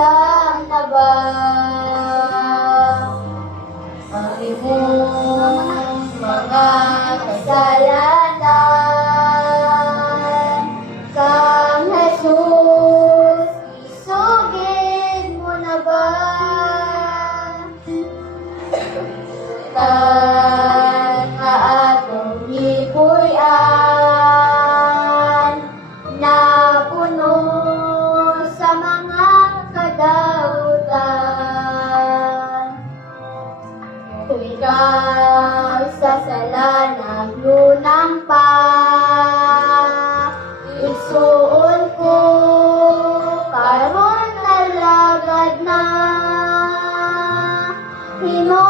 alam na ba ang imong mga kasalanan? Kang Jesus, isugid mo na ba? Nga atong gipuy-an na puno sa mga kadautan. Kung ikaw sa sala naglunang pa, igsuon ko karon nalagad na. Himo